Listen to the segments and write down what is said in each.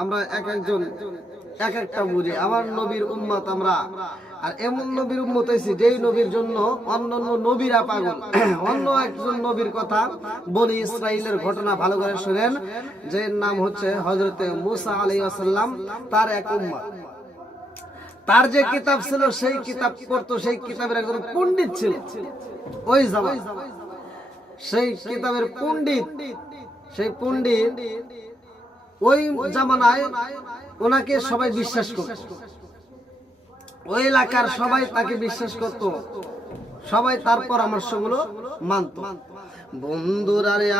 আমরা এক একজন এক একটা বুঝি। আমার নবীর উম্মত আমরা, আর এমন নবীর উম্মত হয়েছি যেই নবীর জন্য অন্যান্য নবীরা পাগল। অন্য একজন নবীর কথা বলি, ইসরাইলের ঘটনা ভালো করে শুনেন, যে নাম হচ্ছে হযরতে মুসা আলাইহিস সালাম। তার এক উম্মত, তার যে কিতাব ছিল সেই কিতাব পড়তো, সেই কিতাবের একজন পণ্ডিত ছিল ওই জামানায়। সেই কিতাবের পণ্ডিত, সেই পণ্ডিত ওই জামানায় ওনাকে সবাই বিশ্বাস করত, ওই এলাকার সবাই তাকে বিশ্বাস করত, সবাই তার পরামর্শগুলো মানত। বন্ধুরা রে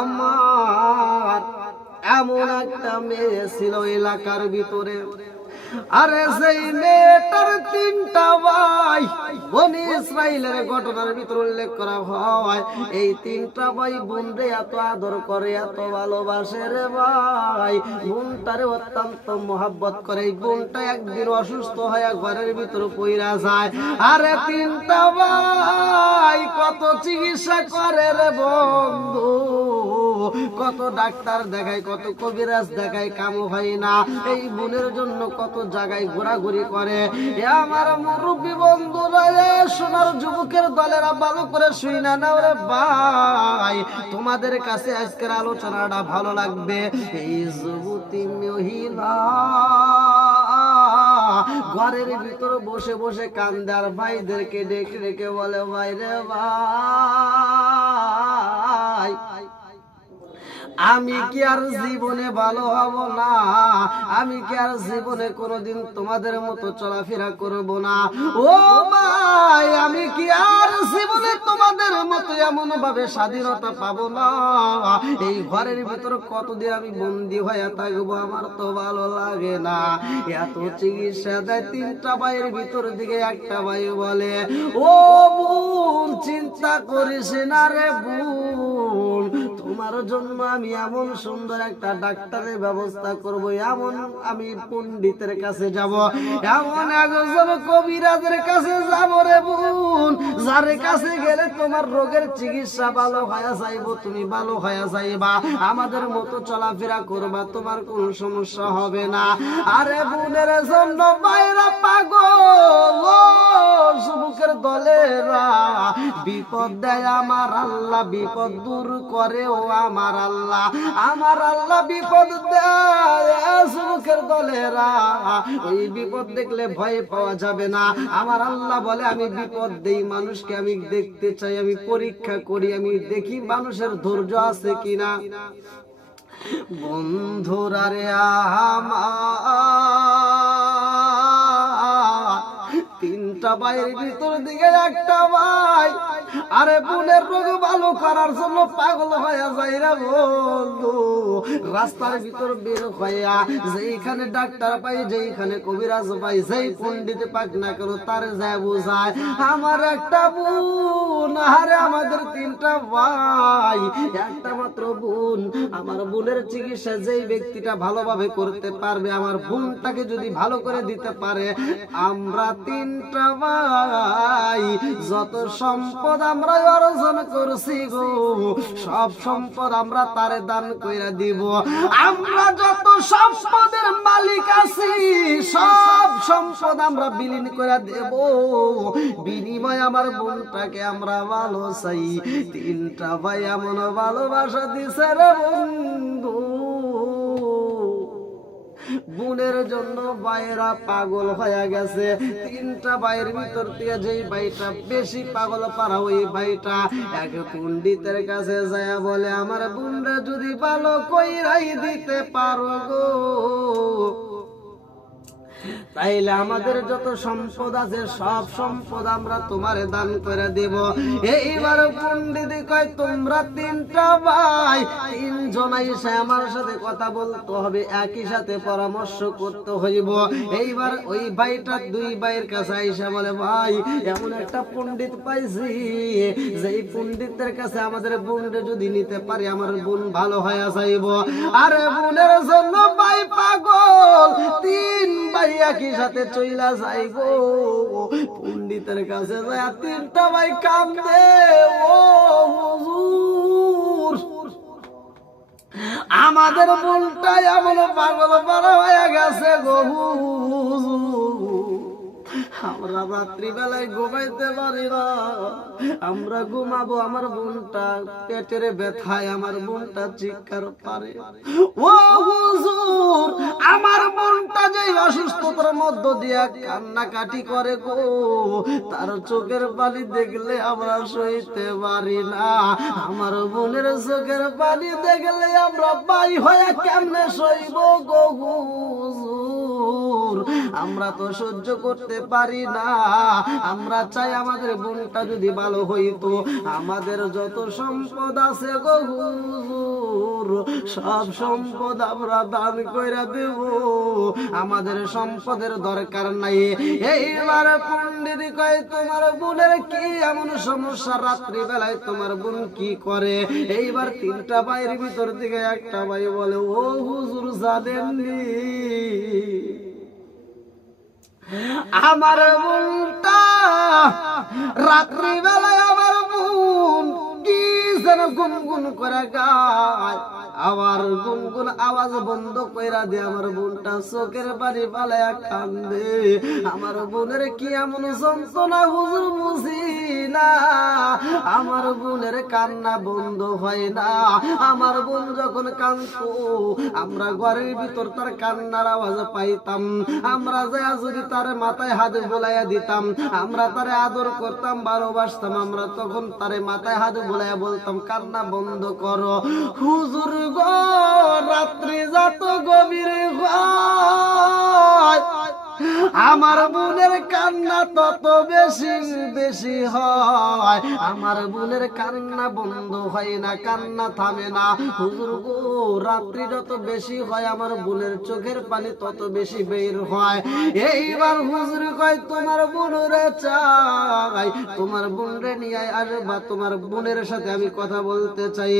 আমার, এমন একটা মেয়ে ছিল এলাকার ভিতরে, আরে সেই মেয়েটার 3টা ভাই। বনি ইসরাইলের ঘটনার ভিতরে উল্লেখ করা হয়, এই 3টা ভাই বোনরে এত আদর করে, এত ভালোবাসে রে ভাই। বোনটারে অত্যন্ত মহব্বত করে। এই বোনটা একদিন অসুস্থ হয়ে ঘরের ভিতরে পইরা যায়। আরে 3টা ভাই কত চিকিৎসা করে রে বন্ধু, কত ডাক্তার দেখায়, কত কবিরাজ দেখায়, কামও হয় না। এই বোনের জন্য কত জায়গায় ঘোরাঘুরি করে। আমার মুরব্বী বন্ধুরা, সোনার যুবকের দলেরা ভালো করে শুই না না রে ভাই, তোমাদের কাছে আজকের আলোচনাটা ভালো লাগবে। এই যুবতী মহিলা ঘরের ভিতরে বসে বসে কান্দে, আর ভাইদেরকে ডেকে ডেকে বলে, ভাই রে ভাই, আমি কি আর জীবনে ভালো হব না? আমি কি আর জীবনে কোনোদিন তোমাদের মতো চলাফেরা করব না? ও ভাই, আমি কি আর জীবনে তোমাদের মতো এমন ভাবে স্বাধীনতা পাবো না? এই ঘরের ভিতরে কতদিন আমি বন্দী হয়ে থাকবো? আমার তো ভালো লাগে না। এত চিকিৎসা দেয়। 3টা ভাইয়ের ভিতর দিকে একটা ভাই বলে, ও বোন, চিন্তা করিস না রে বোন, তোমার জন্য আমি এমন সুন্দর একটা ডাক্তারের ব্যবস্থা করব, এমন আমি পণ্ডিতের কাছে যাব, এমন একজন কবিরাজের কাছে যাব রে বোন, যার কাছে গেলে তোমার রোগের চিকিৎসা ভালো হয়ে যাইব, তুমি ভালো হয়ে যাইবা, আমাদের মতো চলাফেরা করবা, তোমার কোনো সমস্যা হবে না। আরে বোনের জন্য বাইরা পাগল, যুবকের দলেরা বিপদ দেয় আমার আল্লাহ, বিপদ দূর করে ও আমার আল্লাহ, আমার আল্লাহ বিপদ দেয়। যুবকের দলেরা ওই বিপদ দেখলে ভয় পাওয়া যাবে না। আমার আল্লাহ বলে, আমি বিপদ দেই মানুষকে, আমি দেখতে চাই, আমি পরীক্ষা করি, আমি দেখি মানুষের ধৈর্য আছে কিনা। বন্ধুরা রে আমার, 3টা ভাইয়ের ভিতর দিকে একটা ভাই, আরে বোনের রোগ ভালো করার জন্য পাগল হয়ে যায় রে বন্ধু। রাস্তার ভিতর বের হইয়া যেইখানে ডাক্তার পাই, যেইখানে কবিরাজ পাই, যেই পণ্ডিত পাক না কেন, তার যায় বুঝায়, আমার একটা বোন, আরে আমাদের 3টা ভাই, একটা মাত্র বোন, আমার বোনের চিকিৎসা যেই ব্যক্তিটা ভালোভাবে করতে পারবে, আমার বোনটাকে যদি ভালো করে দিতে পারে, আমরা 3টা ভাই যত সম্পদ আমরা অর্জন করছি গো, সব সম্পদ আমরা তারে দান কইরা দিব। আমরা যত সম্পদের মালিক আছি, সব সম্পদ আমরা বিলীন কইরা দেব, বিনিময় আমার বোনটাকে আমরা ভালো চাই। 3টা ভাই এমন ভালোবাসা দিছে রে বন্ধু, বোনের জন্য ভাইয়েরা পাগল হয়ে গেছে। 3টা ভাইয়ের ভিতর থেকে যেই ভাইটা বেশি পাগল পারা, ওই ভাইটা এক পণ্ডিতের কাছে যায় বলে, আমার বোনরা যদি ভালো কইরাই দিতে পারো গো, তাইলে আমাদের যত সম্পদ আছে সব সম্পদ আমরা তোমারে দান করে দেব। এইবার পণ্ডিত কয়, তোমরা 3টা ভাই 3 জনাই এসে আমার সাথে কথা বলতে হবে, একই সাথে পরামর্শ করতে হইব। এইবার ওই ভাইটা 2 ভাইয়ের কাছে আইসা বলে, ভাই এমন একটা পণ্ডিত পাইছি, যেই পণ্ডিতের কাছে আমাদের বোনরে যদি নিতে পারি, আমার বোন ভালো হয়ে যাইব। আরে বোনের জন্য ভাই পাগল, 3 ভাই একই সাথে চইলা যাইব পণ্ডিতের কাছে যায়। 3টা ভাই কান্দে, ও হুজুর আমাদের মনটা এমন পাগল পারা হয়ে গেছে গো, আমরা রাত্রিবেলায় ঘুমাইতে পারি না। আমরা ঘুমাবো, আমার বোনটা পেটের ব্যথায় আমার বোনটা চিৎকার পারে। ও হুজুর, আমার বোনটা যে অসুস্থতার মধ্য দিয়া কান্নাকাটি করে গো, তার চোখের পানি দেখলে আমরা সইতে পারি না। আমার বোনের চোখের পানি দেখলে আমরা বাই হয়ে কেমনে সইব গো হুজুর, আমরা তো সহ্য করতে পারি না। আমরা চাই আমাদের বোনটা যদি ভালো হইতো। আমাদের যত সম্পদ আছে গো হুজুর, সব সম্পদ আমরা দান কইরা দেব, আমাদের সম্পদের দরকার নাই। এইবার পণ্ডিত কয় তোমার বোনের কি এমন সমস্যা, রাত্রি বেলায় তোমার বোন কি করে? এইবার তিনটা ভাইয়ের ভিতর থেকে একটা ভাই বলে, ও হুজুর জানেননি, আমার বোনটা রাত্রি বেলায় আমার বোন কি যেন গুনগুন করে গায়, আবার গুনগুন আওয়াজ বন্ধ কইরা দিয়ে আমার বোনটা চোখের পানি পালায়া কান্দে। আমার বোনের কি এমন যন্ত্রণা হুজুর বুঝি না, আমার বোনের কান্না বন্ধ হয় না। আমার বোন যখন কান্দতো আমরা ঘরের ভিতর তার কান্নার আওয়াজ পাইতাম, আমরা যা যদি তার মাথায় হাত বোলাইয়া দিতাম, আমরা তারে আদর করতাম, ভালোবাসতাম, আমরা তখন তারে মাথায় হাত বোলাইয়া বলতাম কান্না বন্ধ করো। হুজুর গো, রাত্রি যত গভীর হয় আমার বোনের কান্না তত বেশি বেশি হয়, আমার বোনের কান্না বন্ধ হয় না, কান্না থামে না। হুজুর গো, রাত্রি যত বেশি হয় আমার বোনের চোখের পানি তত বেশি বের হয়। এইবার হুজুর কয় তোমার বোনরে চাই, তোমার বোনরে নিয়ে আসবা, তোমার বোনের সাথে আমি কথা বলতে চাই।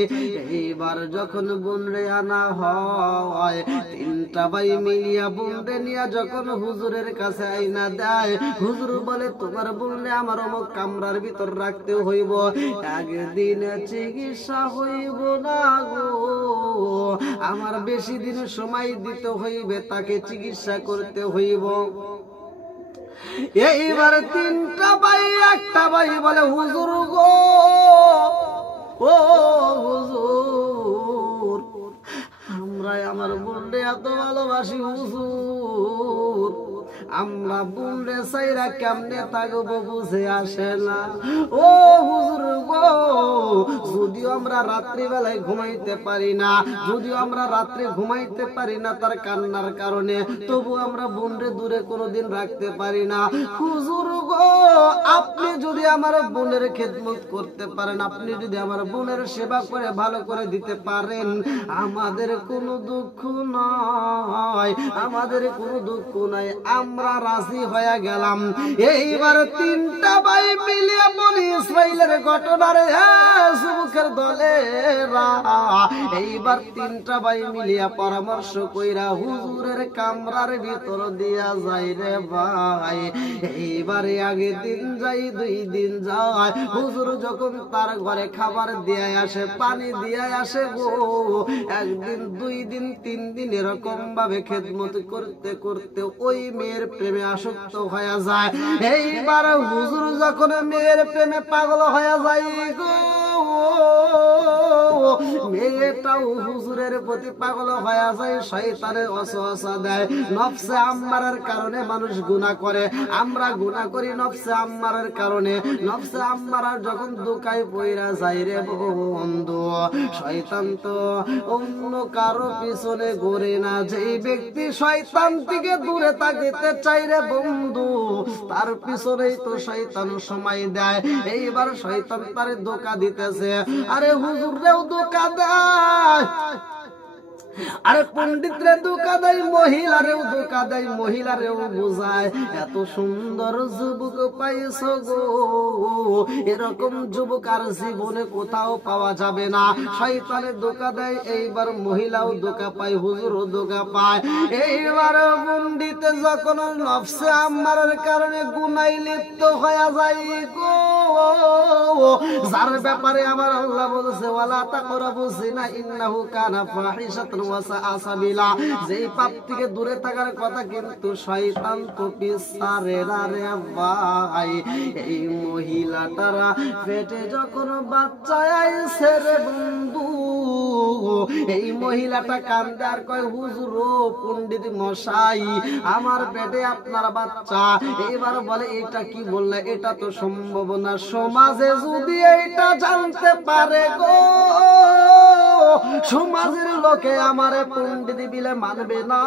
এইবার যখন বোনরে আনা হয়, তিনটা ভাই মিলিয়া বোনরে নিয়ে যখন হুজুরের কাছে আইনা দেয়, হুজুর বলে তোমার বোনরে আমার অমুক কামরার ভিতর রাখতে হইব, একদিন চিকিৎসা হইব না গো, আমার বেশি দিন সময় দিতে হইবে, তাকে চিকিৎসা করতে হইব। এইবার তিনটা ভাই একটা ভাই বলে হুজুর গো, ও হুজুর, আমরা আমার বোনরে এত ভালোবাসি হুজুর, আমরা বোনরে চাইরা কেমনে থাকবো বুঝে আসে না। ও হুজুর গো, যদিও আমরা রাত্রি বেলায় ঘুমাইতে পারি না, যদিও আমরা রাত্রে ঘুমাইতে পারি না তার কান্নার কারণে, তবু আমরা বোনরে দূরে কোনোদিন রাখতে পারি না। হুজুর গো, আপনি যদি আমার বোনের খেদমত করতে পারেন, আপনি যদি আমার বোনের সেবা করে ভালো করে দিতে পারেন, আমাদের কোনো দুঃখ নয়, আমাদের কোনো দুঃখ নাই, আমরা রাজি হয়ে গেলাম। এইবার তিনটা ভাই মিলিয়ে বনি ইসরাইলের ঘটনারে যুবকের দলেরা, এইবার তিনটা ভাই মিলিয়া পরামর্শ কইরা হুজুরের কামরার ভিতর দিয়া যায় রে ভাই। এইবারে আগে দিন যাই, দুই দিন যায়, হুজুর যখন তার ঘরে খাবার দিয়ে আসে, পানি দিয়ে আসে গো, একদিন দুই দিন তিন দিন এরকম ভাবে খেদমত করতে করতে ওই মেয়ের প্রেমে আসক্ত হয়ে যায়। এইবার হুজুর যখন মেয়ের প্রেমে পাগল হয়ে যায় গো, মেয়েটাও হুজুরের প্রতি পাগল হয়ে যায়, শয়তানের ওয়াসওয়াসা দেয়। নফসে আম্মারের কারণে মানুষ গুনাহ করে, আমরা গুনাহ করি নফসে আম্মারের কারণে। নফসে আম্মারার যখন দুকায় পইরা যায় রে বন্ধু, শয়তান তো অন্য কারো পিছনে ঘুরে না। যেই ব্যক্তি শয়তান থেকে দূরে থাকতে চাই রে বন্ধু, তার পিছনেই তো শয়তান সময় দেয়। এইবার শয়তান তারে ধোঁকা দিতেছে, আরে হুজুরেও ধোঁকা দেয়, আরে পণ্ডিতরে ধোঁকা দেয়, মহিলারেও ধোঁকা দেয়, মহিলারেও বোঝায়। এত সুন্দর যুবক পাইছো গো, এরকম যুবক আর জীবনে কোথাও পাওয়া যাবে না। শয়তানে ধোঁকা দেয়, এইবার মহিলাও ধোঁকা পায়, হুজুরও ধোঁকা পায়। এইবার পণ্ডিত যখন নফসে আম্মারের কারণে গুনায় লিপ্ত হয়ে যায় গো, যার ব্যাপারে আমার আল্লাহ বলেছে ওয়ালা তাকরাবু জিনা ইন্নাহু কানা ফাহিশাতান ওয়া সাআ সাবিলা, যেই পাপ থেকে দূরে থাকার কথা কিন্তু শয়তান তো পিছারে না রে ভাই। এই মহিলাটারা পেটে যখন বাচ্চা আইছে রে বন্ধু, এই মহিলাটা কান্দে আর কয় হুজুর ও পণ্ডিত মশাই আমার পেটে আপনার বাচ্চা। এবার বলে এটা কি বললে, এটা তো সম্ভব না, সমাজে যদি এটা জানতে পারে গো সমাজের লোকে আমারে পণ্ডিত বিলে মানবে না,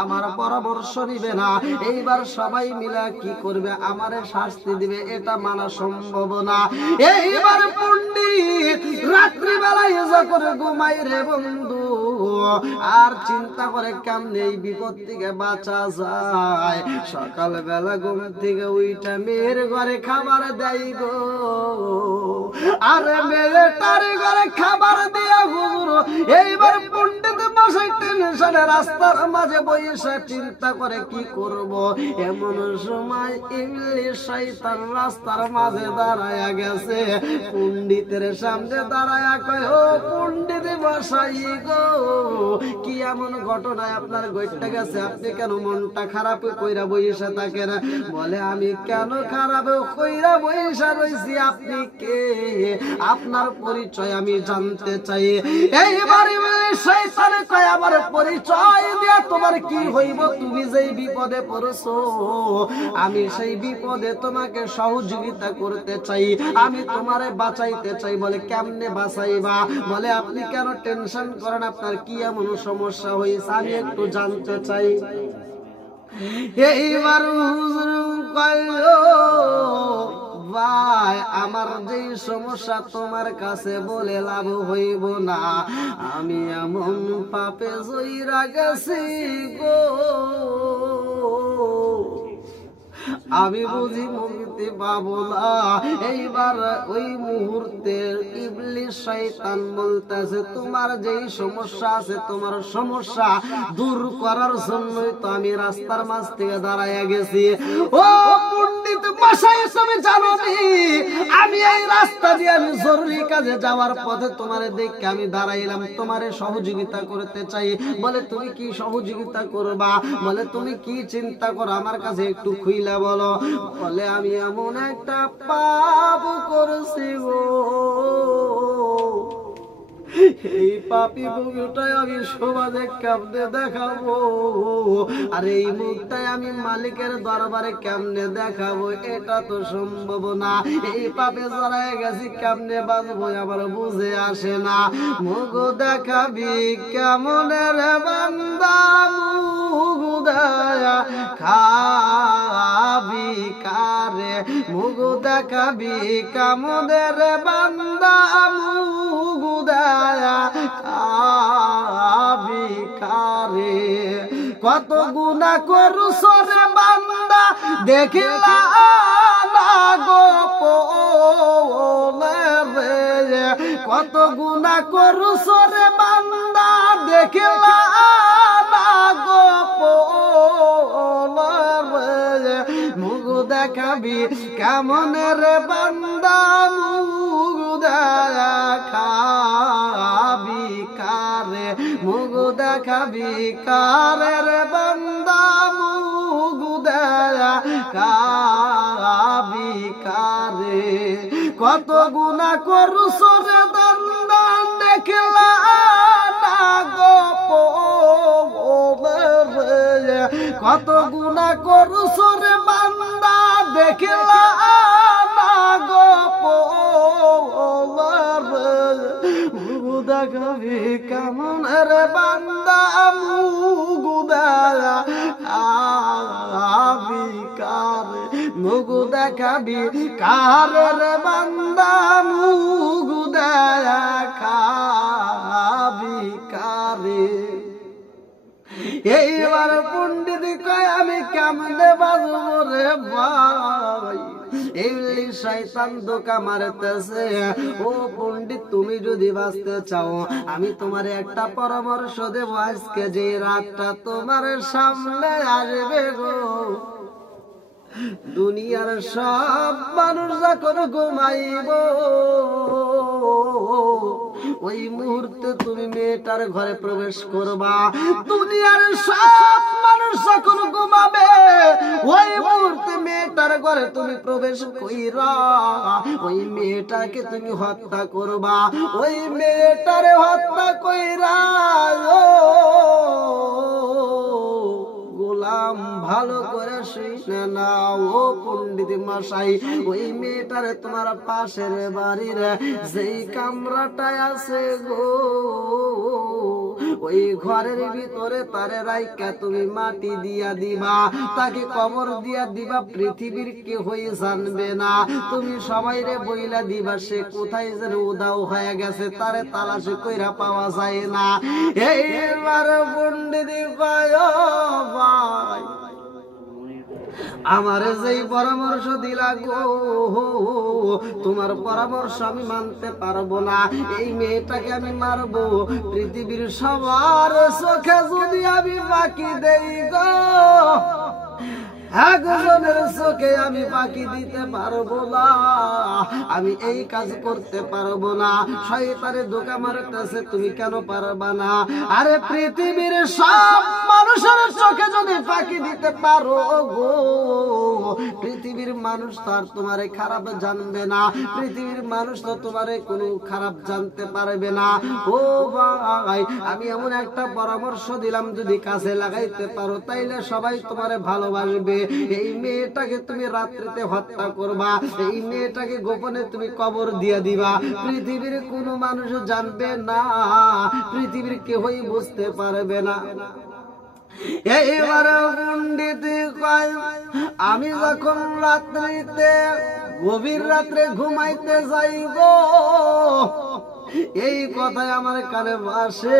আমার পরামর্শ নিবে না। এইবার সবাই মিলে কি করবে, আমারে শাস্তি দিবে, এটা মানা সম্ভব না। এইবার পণ্ডিত রাত্রি বেলায় যখন ঘুমাই রে বন্ধু আর চিন্তা করে কেমনে এই বিপদ থেকে বাঁচা যায়। সকাল বেলা ঘুম থেকে উইটা মেয়ের ঘরে খাবার দেয় গো, আরে মেয়েটার ঘরে খাবার দিয়া হুজুর এইবার পণ্ডিত মশাই টেনশনে রাস্তার মাঝে বসে চিন্তা করে কি করব। এমন সময় ইবলিস শয়তান রাস্তার মাঝে দাঁড়ায়া গেছে, পণ্ডিতের সামনে দাঁড়ায়া কয় ও পণ্ডিত মশাই গো কি এমন ঘটনায় আপনার গইটা গেছে, আপনি কেন মনটা খারাপ কইরা বইসা থাকেন? বলে আমি কেন খারাপ কইরা বইসা রইছি, আপনি কে, আপনার পরিচয় আমি জানতে চাই। এইবার শয়তানে কয় আমার পরিচয় দিয়া তোমার কি হইব, তুমি যেই বিপদে পড়ছো আমি সেই বিপদে তোমাকে সহযোগিতা করতে চাই, আমি তোমারে বাঁচাইতে চাই। বলে কেমনে বাঁচাইবা? বলে আপনি কেন টেনশন করেন, আপনার কি এমন সমস্যা হয়েছে আমি একটু জানতে চাই। এইবার হুজুর কয় ভাই আমার যে সমস্যা তোমার কাছে বলে লাভ হইব না, আমি এমন পাপে জইরা গেছি গো আমি বুঝি মুক্তি পাবো না। এইবার ওই মুহূর্তে ইবলিস শয়তান বলতেছে তোমার যেই সমস্যা আছে তোমার সমস্যা দূর করার জন্যই তো আমি রাস্তার মাঝ থেকে দাঁড়াইয়া গেছি। ও পণ্ডিত মশাই তুমি জানো নি আমি এই রাস্তা দিয়ে আমি জরুরি কাজে যাওয়ার পথে তোমারে দেখে আমি দাঁড়াইলাম, তোমারে সহযোগিতা করতে চাই। বলে তুমি কি সহযোগিতা করবা? বলে তুমি কি চিন্তা করো আমার কাছে একটু খুইলা বলো। বলে আমি এমন একটা পাপ করেছি গো, এই পাপী মুখটাই আমি সমাজে কেমনে দেখাবো, আর এই মুখটাই আমি মালিকের দরবারে কেমনে দেখাবো, এটা তো সম্ভব না। এই পাপে জড়ায় গেছি, কেমনে বাঁচবো আমার বুঝে আসে না। মুখ দেখাবি কেমন রে বান্দা, মুখ দেয়া খাবি কারে, মুখ দেখাবি কেমন রে বান্দা, মুখ দেয়া খাবি কারে। কত গুনাহ করছ রে বান্দা দেখিলা না গোপনে রে, কত গুনাহ করছ রে বান্দা দেখিলা না গোপনে রে। মুখ দেখাবি কেমন রে বান্দা, মুখ দেয়া খাবি কারে, মুখ দেখাবি কারে রে বান্দা, মুখ দেয়া খাবি কারে। কত গুনাহ করছ রে বান্দা দেখলা না গোপনে রে, কত গুনাহ করছ রে বান্দা দেখলা না গোপনে রে। মুখ দেখাবি কেমন রে বান্দা, মুখ দেয়া খাবি কারে, মুখ দেখাবি কারে রে বান্দা, মুখ দেয়া খাবি কারে। এইবার পণ্ডিত কয় আমি কেমনে বাজবো রে ভাই, ইবলিস শয়তান ধোঁকা মারতেছে। ও পণ্ডিত তুমি যদি বাঁচতে চাও আমি তোমার একটা পরামর্শ দেব, আজকে যে রাতটা তোমার সামনে আসবে গো দুনিয়ার সব মানুষ যখন ঘুমাইব ওই মুহূর্তে তুমি মেয়েটার ঘরে প্রবেশ করবা। দুনিয়ার সব মানুষ যখন ঘুমাবে ওই মুহূর্তে মেয়েটার ঘরে তুমি প্রবেশ কইরা ওই মেয়েটাকে তুমি হত্যা করবা। ওই মেয়েটারে হত্যা কইরা গোলাম ভালো করে শুনে নাও ও পণ্ডিত মশাই, ওই মেয়েটারে তোমার পাশের বাড়ির যেই কামরাটায় আছে গো ওই ঘরের ভিতরে তারে রাইকা তুমি মাটি দিয়া দিবা, তাকে কবর দিয়া দিবা, পৃথিবীর কেউই জানবে না। তুমি সবাইরে বইলা দিবা সে কোথায় যেন উধাও হয়ে গেছে, তারে তালাশি কইরা পাওয়া যায় না। এইবার পণ্ডিত কয় ভাই আমারে যেই পরামর্শ দিলা গো তোমার পরামর্শ আমি মানতে পারবো না। এই মেয়েটাকে আমি মারবো, পৃথিবীর সবার চোখে যদি আমি বাকি দেই গো একজনের চোখে আমি বাকি দিতে পারবো না, আমি এই কাজ করতে পারবো না। শয়তানে ধোঁকা মারতেছে তুমি কেন পারবা না? আরে পৃথিবীর সব মানুষের চোখে যদি ফাঁকি দিতে পারো গো পৃথিবীর মানুষ তো আর তোমারে খারাপ জানবে না, পৃথিবীর মানুষ তো তোমারে কোনো খারাপ জানতে পারবে না। ও ভাই আমি এমন একটা পরামর্শ দিলাম যদি কাজে লাগাইতে পারো তাইলে সবাই তোমারে ভালোবাসবে। এই মেয়েটাকে তুমি রাত্রিতে হত্যা করবা, এই মেয়েটাকে গোপনে তুমি কবর দিয়া দিবা, পৃথিবীর কোনো মানুষ জানবে না, পৃথিবীর কেউই বুঝতে পারবে না। এইবার পণ্ডিত কয় আমি যখন রাত্রিতে গভীর রাত্রে ঘুমাইতে যাই গো এই কথায় আমার কানে ভাসে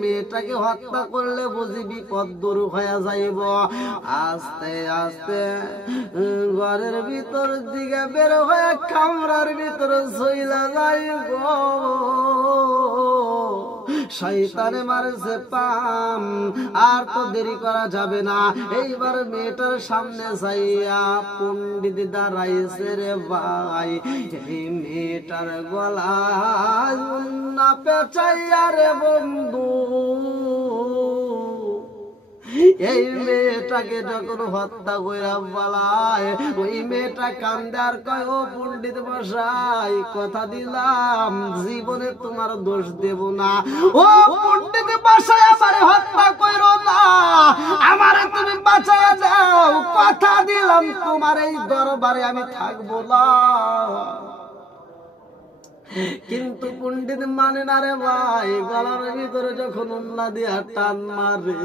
মেয়েটাকে হত্যা করলে বুঝি বিপদ দূর হয়ে যাইব। আস্তে আস্তে ঘরের ভিতর দিকে বের হয়ে কামরার ভিতরে চইলা যাইব। শয়তানে মারছে পাম, আর তো দেরি করা যাবে না। এইবার মেয়েটার সামনে যাইয়া পণ্ডিত দাঁড়াইছে রে ভাই, এই মেয়েটার গলা না পেঁচাইয়া রে বন্ধু এই মেয়েটাকে যখন হত্যা কইরা বলায় ওই মেয়েটা কান্দে আর কয় ও পণ্ডিত মশাই কথা দিলাম জীবনে তোমার দোষ দেব না। ও পণ্ডিত মশাই আমারে হত্যা কইরো না, আমারে তুমি বাঁচায়া দাও, কথা দিলাম তোমার এই দরবারে আমি থাকবো না। কিন্তু পণ্ডিত মানে না রে ভাই, গলার ভিতরে যখন উন্না দিয়া টান মারে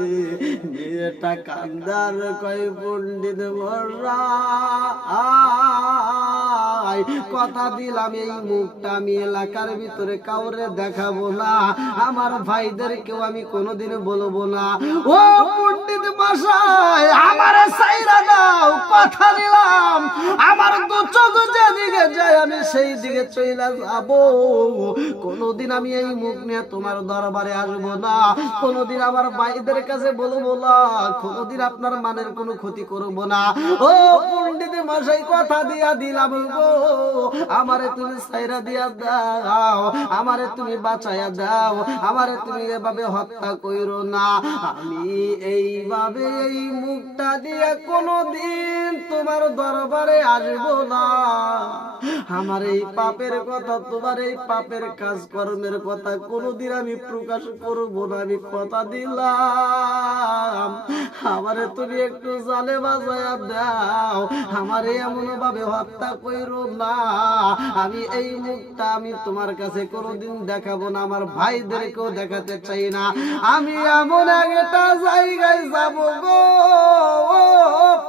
মেয়েটা কান্দার কয় পণ্ডিত মশাই কথা দিলাম এই মুখটা আমি এলাকার ভিতরে কাউরে দেখাবো না, আমার ভাইদের কেউ আমি কোনোদিন বলবো না। ও পণ্ডিত মশাই আমারে ছাইরা দাও, কথা দিলাম আমার দু চোখ যেদিকে যায় আমি সেই দিকে চইলা যাবো, কোনদিন আমি এই মুখ নিয়ে তোমার দরবারে আসবো না, কোনদিন আমার ভাইদের কাছে বলবো না, কোনদিন আপনার মানের কোনো ক্ষতি করবো না। ও পণ্ডিত মশাই কথা দিয়া দিলাম গো, আমারে তুমি ছাইরা দিয়া দাও, আমারে তুমি বাঁচাইয়া দাও, আমারে তুমি এভাবে হত্যা কইরো না। আমি এইভাবে এই মুখটা দিয়ে কোনদিন তোমার দরবারে আসবো না, আমার এই পাপের কথা তোমার এই পাপের কাজ কর্মের কথা কোনদিন আমি প্রকাশ করবো না, আমি কথা দিলাম। আমারে তুমি একটু জালে বাজায়া দাও, আমারে এমন ভাবে হত্যা কইরো না, আমি এই মুখটা আমি তোমার কাছে কোনদিন দেখাবো না, আমার ভাইদেরকেও দেখাতে চাই না। আমি এমন একটা জায়গায় যাবো গো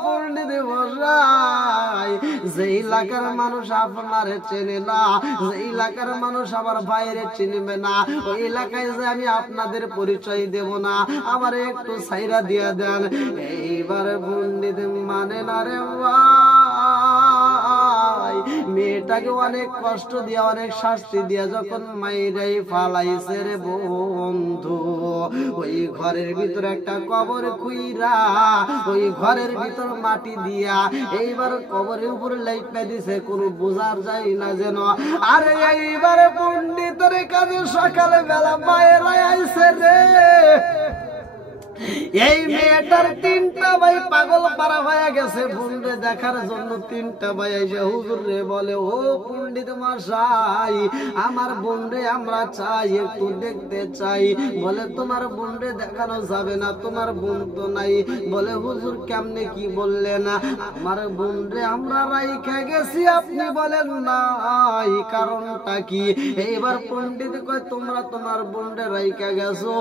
পণ্ডিত মশাই যে এলাকার মানুষ আপনারে চেনে না, যে এলাকার মানুষ আমার বাইরে চিনবে না, ওই এলাকায় যে আমি আপনাদের পরিচয় দেব না, আমার একটু ছাইরা দিয়া দেন। এইবার পণ্ডিত মানে না রে ভাই, মেয়েটাকে অনেক কষ্ট দিয়া অনেক শাস্তি দিয়া যখন মাইরাই ফালাইছে রে বন্ধু, ওই ঘরের ভিতরে একটা কবর খুইরা ওই ঘরের ভিতর মাটি দিয়া এইবার কবরের উপরে লাইপা দিছে, কোনো বোঝার যায় না যেন। আরে এইবার পণ্ডিতের কাছে সকালে বেলা মায়েরা আইছে রে। এই মেয়েটার তিনটা ভাই পাগল পারা হয়ে গেছে বোনরে দেখার জন্য। তিনটা ভাই এসে হুজুর রে বলে, ও পণ্ডিত মশাই, আমার বোনরে আমরা চাই, একটু দেখতে চাই। বলে তোমার বোনরে দেখানো যাবে না, তোমার বোন তো নাই। বলে হুজুর কেমনে কি বললেন? আমার বোনরে আমরা রাইখা গেছি, আপনি বলেন নাই, কারণটা কি? এইবার পণ্ডিত কয়, তোমরা তোমার বোনরে রাইখা গেছো,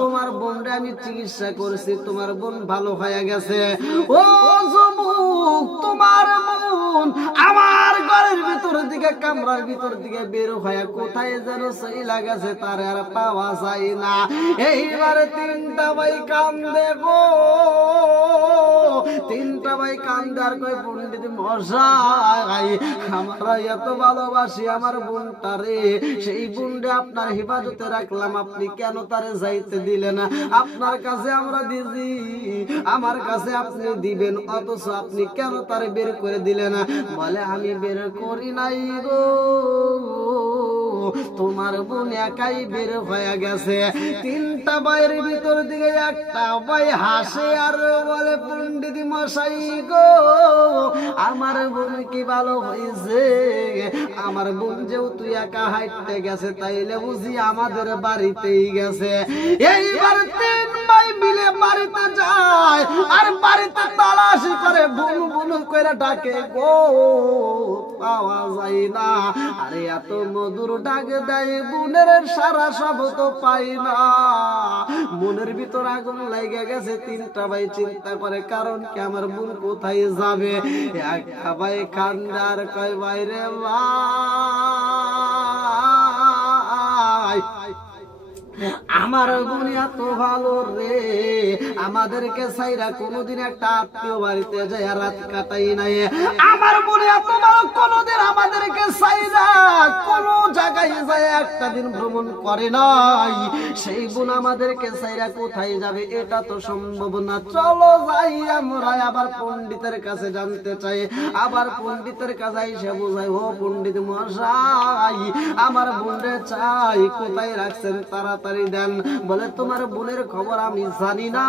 তোমার বোনরে আমি চিকিৎসা করছি, তোমার বোন ভালো হয়ে গেছে। ও যুবক, তোমার বোন আমার ঘরের ভিতর দিকে কামরার ভিতর দিকে বের হয়ে কোথায় যেন চইলা গেছে, তার আর পাওয়া যায় না। এইবার তিনটা ভাই কান্দে গো, তিনটা ভাই কান্দে আর কই, পণ্ডিত মশাই, আমরা এত ভালোবাসি আমার বোনটারে, সেই বোনরে আপনার হেফাজতে রাখলাম, আপনি কেন তারে যাইতে দিলেন? আপনার কাছে আমরা দিছি, আমার কাছে আপনি দিবেন, অথচ আপনি কেন তারে বের করে দিলেন? বলে আমি বের করি নাই গো, তোমার বোন একাই বের হয়ে গেছে। তিনটা ভাইয়ের ভিতর দিকে একটা ভাই হাসে আর বলে, পণ্ডিত মশাই গো, আমার বোন কি ভালো হয়েছে? আমার বোন যেহেতু একা হাঁটতে গেছে, তাইলে বুঝি আমাদের বাড়িতেই গেছে। এইবার তিন ভাই মিলে বাড়িতে যায় আর বাড়িতে তালাশি করে, বুনু বুনু করে ডাকে গো, পাওয়া যায় না। আরে এত মধুর ডাক দেয়, বোনের সারা শব্দ পাই না। মনের ভিতর আগুন লেগে গেছে। তিনটা ভাই চিন্তা করে, কারণ কি আমার বোন কোথায় যাবে? একটা ভাই কান্দে আর কয়, বাইরে ভাই, আমার বোন এত ভালো রে, আমাদেরকে সাইরা কোনোদিন একটা আত্মীয় বাড়িতে যায় রাত কাটাই নাই। আমার বোন এত ভালো, কোনোদিন আমাদেরকে সাইরা কোন জায়গায় যায় একটা দিন ভ্রমণ করে নাই। সেই বোন আমাদেরকে সাইরা কোথায় যাবে? এটা তো সম্ভব না। চলো যাই আমরা আবার পণ্ডিতের কাছে জানতে চাই। আবার পণ্ডিতের কাছে এসে বোঝাই, ও পণ্ডিত মশাই, আমার বোনরে চাই, কোথায় রাখছেন? তাড়াতাড়ি দেন। বলে তোমার বোনের খবর আমি জানি না,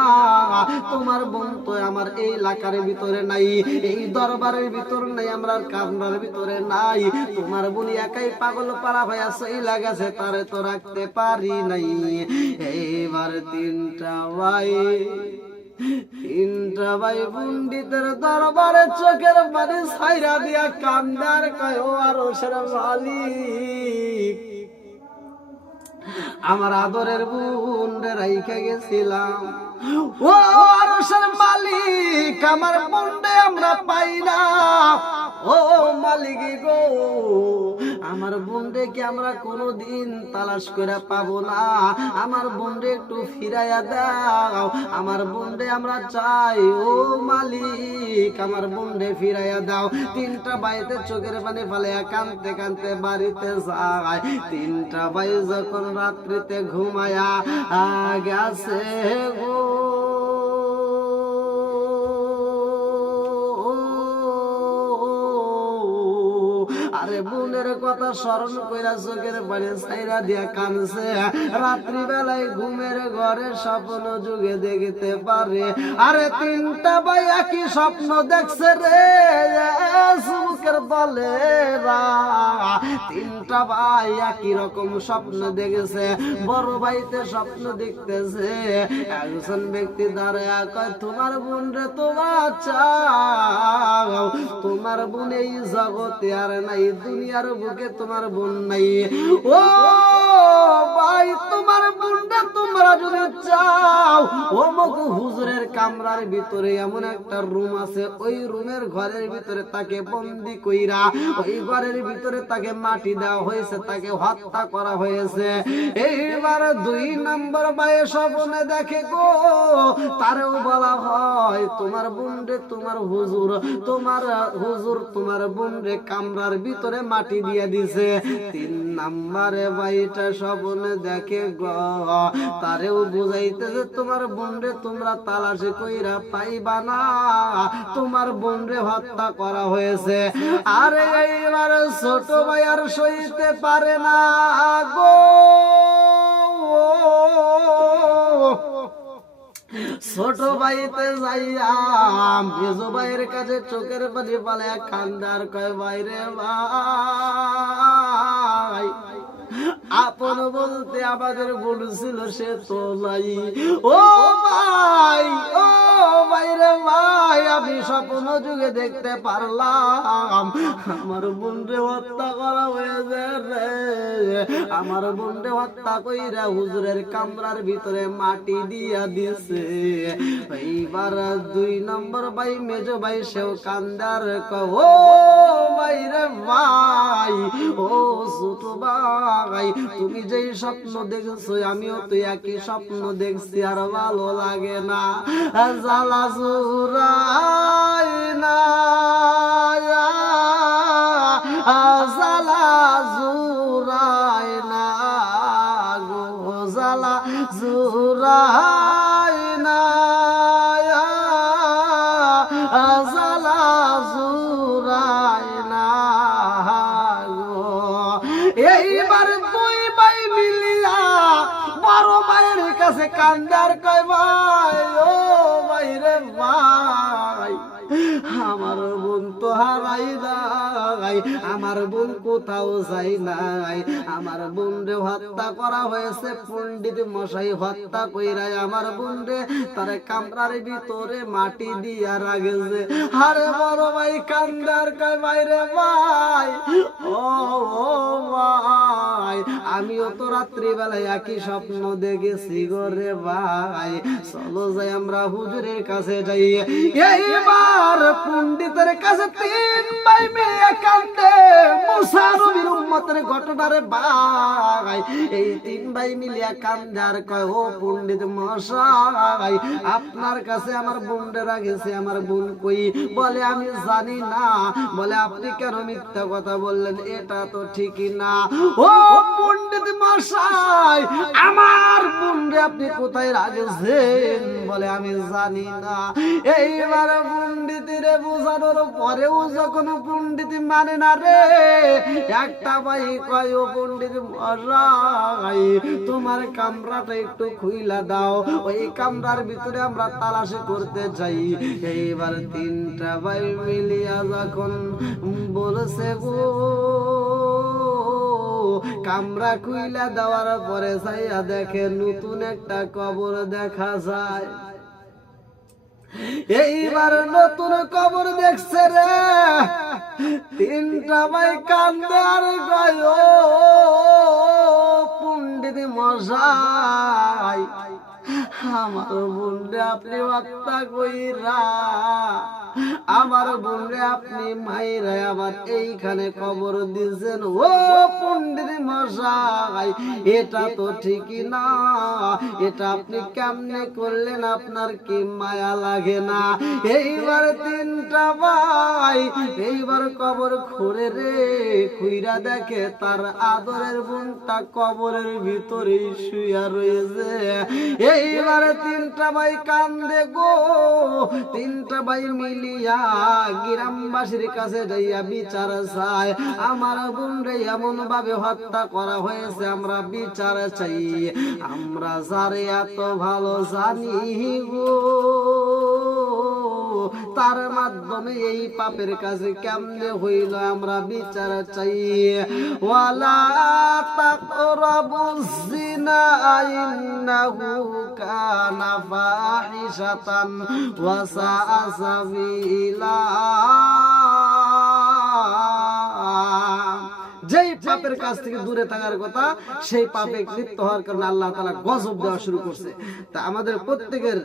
তোমার বোন তো আমার এই এলাকার ভিতরে নাই, এই দরবারের ভিতর নাই, আমরা কামরার ভিতরে নাই। তোমার বোন একাই পাগল পাড়া হয়ে চইলা গেছে, তারে তো রাখতে পারি নাই। এইবার তিনটা ভাই পণ্ডিতের দরবারে চোখের পানি ছাইরা দিয়া কান্দার কয়, ও আরশের মালিক, আমার আদরের বোন রে রাইখা গেছিলাম, ও আরশের মালিক, আমার বোন রে আমরা পাই না। ও মালিক গো, আমার বোন রে কি আমরা কোনোদিন তালাশ করে পাবো না? আমার বোন রে একটু ফিরাইয়া দাও, আমার বোন রে আমরা চাই। ও মালিক, আমার বোন রে ফিরাইয়া দাও। তিনটা ভাইতে চোখের পানি ফালাইয়া কাঁদতে কাঁদতে বাড়িতে যায়। তিনটা ভাই যখন রাত্রিতে ঘুমায়া গেছে গো, আরে বোনের কথা স্মরণ কইরা চোখের পানি ছাইরা দিয়া কানছে। রাত্রি বেলায় ঘুমের ঘরে স্বপ্ন যুগে দেখতে পারে। আরে তিনটা ভাই একই স্বপ্ন দেখছে রে, সুখের দলেরা। তিনটা ভাই একই রকম স্বপ্ন দেখেছে। বড় ভাইতে স্বপ্ন দেখতেছে, একজন ব্যক্তি দাঁড়ায় কয়, তোমার বোন রে তোমার চাও, তোমার বোন এই জগতে আর নাই, দুনিয়ার বুকে তোমার বোন নাই। ও ভাই, তোমার বোনটা তোমরা যদি চাও, অমুক হুজুরের কামরার ভিতরে এমন একটা রুম আছে, ওই রুমের ঘরের ভিতরে তাকে বন্দি কইরা ওই ঘরের ভিতরে তাকে মাটি দেওয়া হয়েছে, তাকে হত্যা করা হয়েছে। এইবার 2 নম্বর ভাই স্বপ্নে দেখে গো, তারেও বলা হয় তোমার বোনরে তোমার হুজুর তোমার বোনরে কামরার ভিতরে মাটি দিয়ে দিছে। 3 নম্বরে ভাইটা স্বপ্নে দেখে গো, তারেও বুঝাইতেছে তোমার বোনরে তোমরা তালাশি কইরা পাইবা না, তোমার বোনরে হত্যা করা হয়েছে। আরে এইবার ছোট ভাই আর সইতে পারে না গো, ছোট ভাইতে যাইয়া মেজো ভাইয়ের কাছে চোখের পানি পালে কান্দার কয় বাইরে ভাই, আপন বলতে আমাদের বলছিল সে তো নাই। ও ভাই, ও বাইরে ভাই, আমি স্বপ্ন যুগে দেখতে পারলাম আমার বোনরে হত্যা করা হয়েছে রে, আমার বোনরে হত্যা কইরা হুজুরের কামরার ভিতরে মাটি দিয়া দিছে। এইবার 2 নম্বর ভাই মেজো ভাই সেও কান্দার কয় ও বাইরে ভাই, ও ছোট ভাই, তুমি যেই স্বপ্ন দেখছো আমিও তো একই স্বপ্ন দেখছি, আর ভালো লাগে না, জ্বালা জুরাই না, জ্বালা জুরাই না গো, জ্বালা জুরাই না, জ্বালা জুরাই না গো। এইবার 2 ভাই মিলিয়া বড় ভাইয়ের কাছে কান্দার কয় ভাই, ও ভাই রে ভাই, আমার বোন তো হারাই নাই, আমার বোন কোথাও যাই নাই, আমার বোন রে হত্যা করা হয়েছে, পণ্ডিত মশাই হত্যা কইরা আমার বোন রে তার কামরার ভিতরে মাটি দিয়া রাখেছে। আরে বড় ভাই কান্দার কয় ভাই রে ভাই, ও ভাই, আমিও তো রাত্রি বেলায় একই স্বপ্ন দেখেছি গো রে ভাই, চলো যাই আমরা হুজুরের কাছে যাই। এইবার পণ্ডিতের কাছে 3 ভাই মিলে কান্দে, মুসা নবীর উম্মতের ঘটনারে ভাই, এই 3 ভাই মিলিয়া কান্দে আর কয় ও পণ্ডিত মশাই, আপনার কাছে আমার বোনরে রাখেছে, আমার বোন কই? বলে আমি জানি না। বলে আপনি কেন মিথ্যা কথা বললেন? এটা তো ঠিকই না। ও পণ্ডিত মশাই, আমার বোনরে আপনি কোথায় রাখেছেন? বলে আমি জানি না। এইবার পণ্ডিতরে বোঝানোর পরেও যখন পণ্ডিত মানে না রে, একটা ভাই কয় ও পণ্ডিত মশাই, তোমার কামরাটা একটু খুইলা দাও, ওই কামরার ভিতরে আমরা তালাশি করতে চাই। এইবার 3টা ভাই মিলিয়া যখন বলছে গো, কামরা খুইলা দেওয়ার পরে যাইয়া দেখে নতুন একটা কবর দেখা যায়। এইবার নতুন কবর দেখছে রে, 3টা ভাই কান্দে আর কয় ও পণ্ডিত মশাই, আমার বোনরে আপনি হত্যা কইরা, আমার বোনরে আপনি মাইরা আবার এইখানে কবর দিয়েছেন। ও পণ্ডিত মশাই, এটা তো ঠিকই না, এটা আপনি কেমনে করলেন? আপনার কি মায়া লাগে না? এইবার 3টা ভাই এইবার কবর খুঁড়ে রে, খুইরা দেখে তার আদরের বোনটা কবরের ভিতরে শুয়া রয়েছে। এইবার 3টা ভাই কান্দে গো, 3টা ভাই মিলিয়া গ্রামবাসীর কাছে যাইয়া বিচার চায়, আমার বোনরে এমন ভাবে হত্যা করা হয়েছে, আমরা বিচার চাই। আমরা যারে এত ভালো জানি গো, তার মাধ্যমে এই পাপের কাছে কেমনে হইল, আমরা বিচার চাই। ওয়ালা তাকরাবুজ জিনা ইন্নাহু কানা ফাহিশাতান ওয়া সাআ সাবিলা। যেই পাপের কাছ থেকে দূরে থাকার কথা, সেই পাপে লিপ্ত হওয়ার কারণে আল্লাহ তাআলা গজব দেওয়া শুরু করছে। তা আমাদের প্রত্যেকের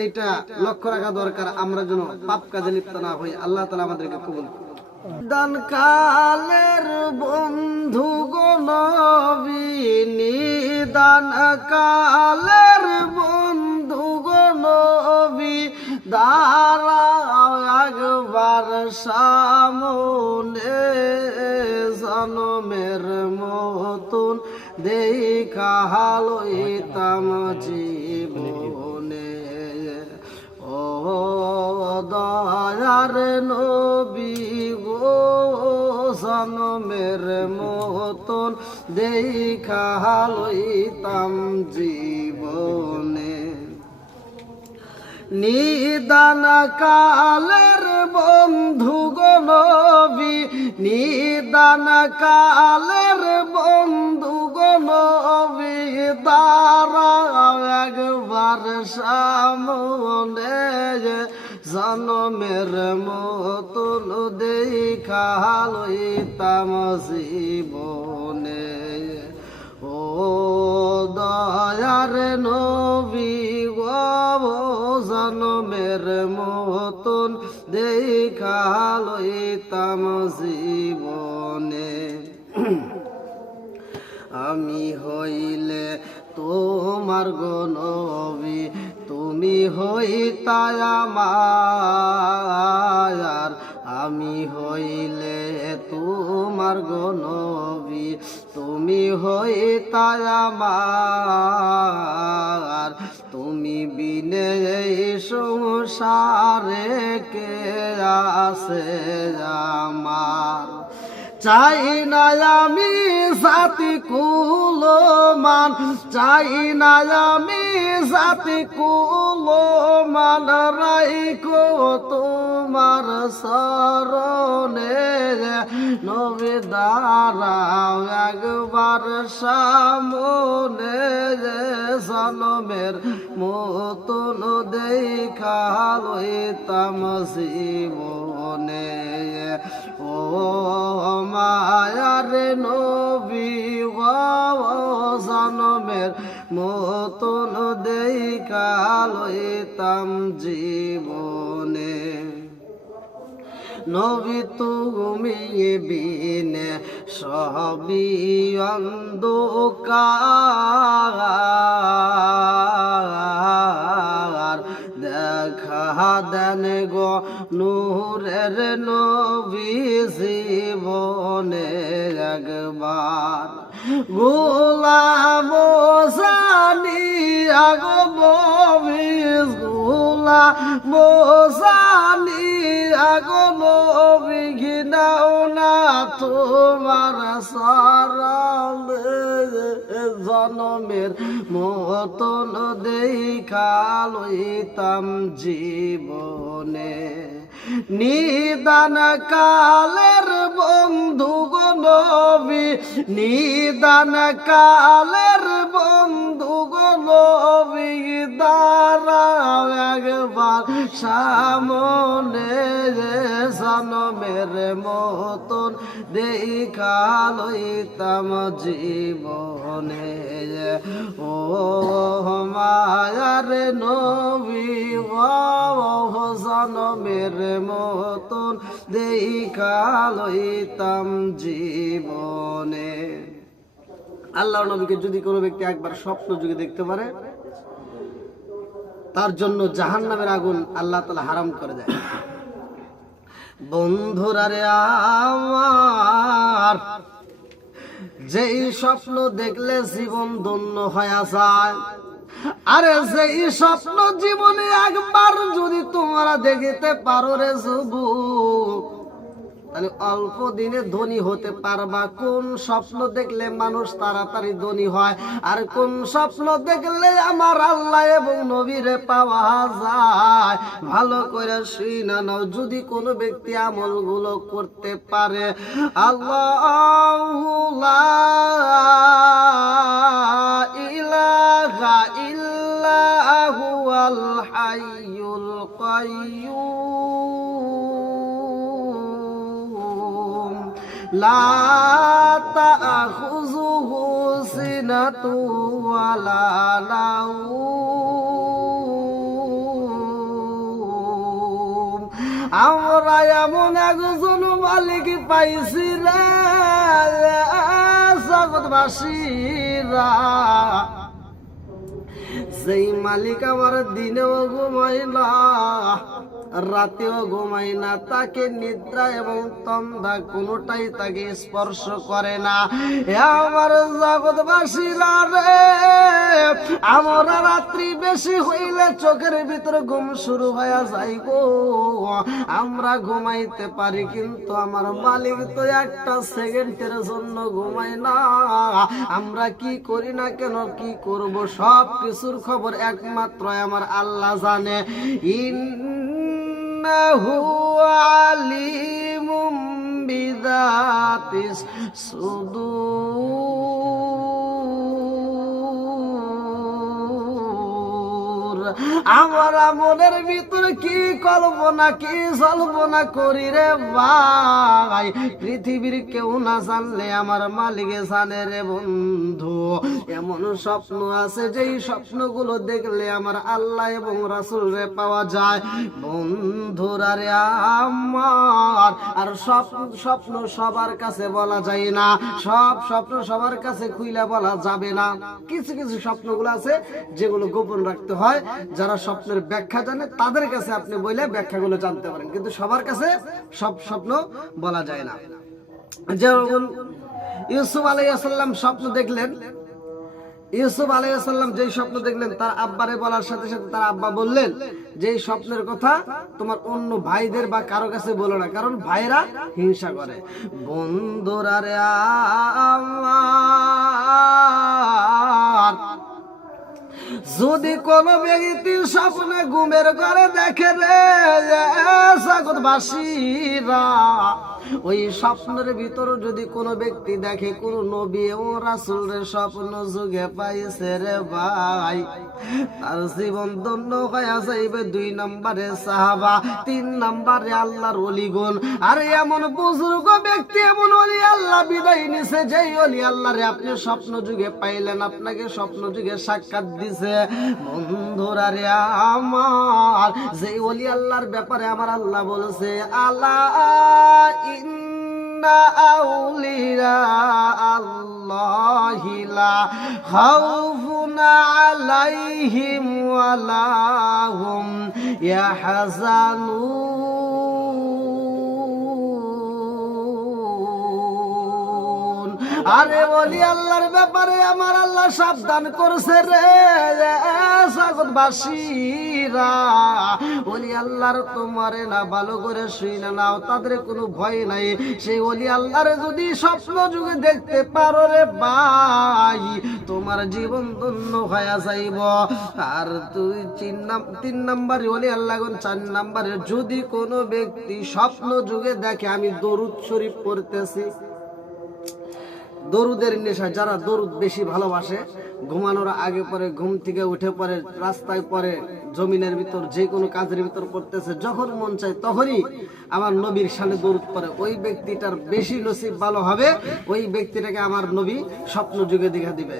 এইটা লক্ষ্য রাখা দরকার, আমরা যেন পাপ কাজে লিপ্ত না হই। আল্লাহ তাআলা আমাদেরকে কবুল করুন। দান কালের বন্ধু গো নবী, নিদান কালের বন্ধু গো নবী, দাঁড়াও একবার সামনে, জনমের মতন দেখা লইতাম জীবনে। ও দয়ার নবী গো, জনমের মতন দেখা লইতাম জীবনে। নিদান কালের বন্ধু গো নবী, নিদান কালের বন্ধু গো নবী, দাঁড়াও একবার সামনে, জনমের মতন দেখা লইতাম জীবনে। ও দয়ার নবী গো, জনমের মতন দেখা লইতাম জীবনে। আমি হইলে তোমার গো নবী, তুমি হইতাই আমার। আমি হইলে তোমার গো নবী, তুমি হইতাই আমার। তুমি বিনে এই সংসারে কে আছে আমার। চাই না আমি জাতি কুলমান, চাই না আমি জাতি কুলমান, রাইখো তোমার শরণে, নবী দাঁড়াও একবার সামনে, জনমের মতন দেখা লইতাম জীবনে। ও মায়ার নবী গো, জনমের মতন দেখা লইতাম জীবনে। নবী তুমি বিনে সবই অন্ধকার, দেখা দেন গো নূরের নবী জীবনে একবার। গোলাম জানি আগো নবী, গোলাম জানি আগো নবী, ঘিনাও না তোমার সরলে, জনমের মতন দেখা লইতাম জীবনে। নিদান কালের বন্ধু গো নবী, নিদান কালের বন্ধু গো নবী, দাঁড়াও একবার সামনে, জনমের মতন দেখা লইতাম জীবনে। ও মায়ার নবী গো, জনমের মতন দেখা লইতাম জীবনে। আল্লাহ নবীকে যদি কোনো ব্যক্তি একবার স্বপ্ন যুগে দেখতে পারে, তার জন্য জাহান্নামের আগুন আল্লাহ তাআলা হারাম করে দেয়। বন্ধুরা রে আমার, যেই স্বপ্ন দেখলে জীবন ধন্য হয়ে যায়, আরে সেই স্বপ্ন জীবনে একবার যদি তোমরা দেখিতে পারো রে যুবক, তাহলে অল্প দিনে ধনী হতে পারবা। কোন স্বপ্ন দেখলে মানুষ তাড়াতাড়ি ধনী হয়, আর কোন স্বপ্ন দেখলে আমার আল্লাহ এবং নবীরে পাওয়া যায়, ভালো করে শুনা নাও। যদি কোনো ব্যক্তি আমলগুলো করতে পারে, আল্লাহু লা ইলাহা ইল্লা হুয়াল হাইয়ুল কাইয়্যুম, লা তাখুযুহু সিনাতু ওয়ালা নাওম। আমরা এমন একজন মালিক পাইছি রে জগৎবাসীরা, যেই মালিক আমার দিনেও ঘুমায় না রাতেও ঘুমায় না, তাকে নিদ্রা এবং তন্দ্রা কোনোটাই তাকে স্পর্শ করে না। আমার জগৎবাসীরা রে, আমরা রাত্রি বেশি হইলে চোখের ভিতরে ঘুম শুরু হয়ে যায় গো। আমরা ঘুমাইতে পারি, কিন্তু আমার মালিক তো একটা সেকেন্ডের জন্য ঘুমায় না। আমরা কি করি না কেন, কি করব, সব কিছুর খবর একমাত্র আমার আল্লাহ জানে। ইন্নাহু আলিমুম বিযাতিস সুদূর। আমরা মনের ভিতরে কি কল্পনা কি জল্পনা করি রে ভাই, পৃথিবীর কেউ না জানলে আমার মালিকে জানে রে বন্ধু। এমন স্বপ্ন আছে যেই স্বপ্নগুলো দেখলে আমার আল্লাহ এবং রাসূল রে পাওয়া যায় বন্ধুরা রে আমার। আর সব স্বপ্ন সবার কাছে বলা যায় না, সব স্বপ্ন সবার কাছে খুইলা বলা যাবে না। কিছু কিছু স্বপ্নগুলো আছে যেগুলো গোপন রাখতে হয়। যারা স্বপ্নের ব্যাখ্যা জানে তাদের কাছে আপনি বলে ব্যাখ্যাগুলো জানতে পারেন, কিন্তু সবার কাছে সব স্বপ্ন বলা যায় না। যেমন ইউসুফ আলাইহিস সালাম স্বপ্ন দেখলেন। ইউসুফ আলাইহিস সালাম যেই স্বপ্ন দেখলেন তার আব্বারে বলার সাথে সাথে তার আব্বা বললেন যে এই স্বপ্নের কথা তোমার অন্য ভাইদের বা কারো কাছে বলো না, কারণ ভাইরা হিংসা করে। বন্ধুরা রে আমার, যদি কোন ব্যক্তি স্বপ্নে ঘুমের ঘরে দেখে রে জগৎবাসীরা, ওই স্বপ্নের ভিতরে যদি কোন ব্যক্তি দেখে কোন নবী ও রাসূলের স্বপ্ন যুগে পাইছে রে ভাই, তার জীবন ধন্য হয়ে যাইবে। 2 নম্বরে সাহাবা, 3 নম্বরে আল্লাহর ওলিগণ। আর এমন বুজুর্গ ব্যক্তি, এমন ওলি আল্লাহ বিদায় নিছে, যেই ওলি আল্লাহ রে আপনি স্বপ্ন যুগে পাইলেন, আপনাকে স্বপ্ন যুগে সাক্ষাৎ দিছে। বন্ধুরা রে আমার, যেই ওলি আল্লাহর ব্যাপারে আমার আল্লাহ বলেছে আলা ইন্না আউলিয়া আল্লাহি লা খাউফুন আলাইহিম ওয়া লা হুম ইয়াহজানুন। আরে ওলি আল্লাহর ব্যাপারে আমার আল্লাহ সাবধান করছে রে জগৎবাসীরা। ওলি আল্লাহর তোমারে না ভালো করে শুইনা নাও, তাদের কোনো ভয় নাই। সেই ওলি আল্লাহর যদি স্বপ্ন যুগে দেখতে পারো রে ভাই, তোমার জীবন ধন্য হয়ে যাইব। আর 3 নম্বরে ওলি আল্লাহ, 4 নম্বরে যদি কোনো ব্যক্তি স্বপ্ন যুগে দেখে আমি দরুদ শরীফ পড়তেছি, দরুদের নেশা, যারা দরুদ বেশি ভালোবাসে, ঘুমানোর আগে পরে, ঘুম থেকে উঠে পরে, রাস্তায় পরে, জমিনের ভিতর, যে কোনো কাজের ভিতর পড়তেছে, যখন মন চায় তখনই আমার নবীর শানে দরুদ পড়ে, ওই ব্যক্তিটার বেশি নসিব ভালো হবে। ওই ব্যক্তিটাকে আমার নবী স্বপ্ন যুগে দেখা দিবে।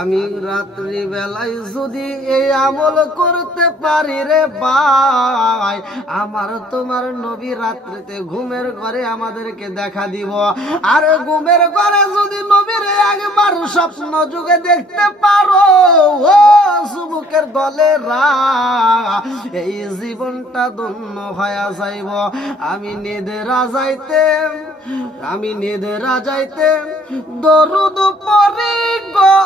আমি রাত্রি বেলায় যদি এই আমল করতে পারি রে ভাই, আমার তোমার নবী রাত্রিতে ঘুমের ঘরে আমাদেরকে দেখা দিব। আর ঘুমের ঘরে যদি নবীর একবার স্বপ্ন যুগে দেখতে পারো ও যুবকের দলেরা, এই জীবনটা ধন্য হয়ে যাইব। আমি নিদেরা যাইতে দরুদ পড়ি গো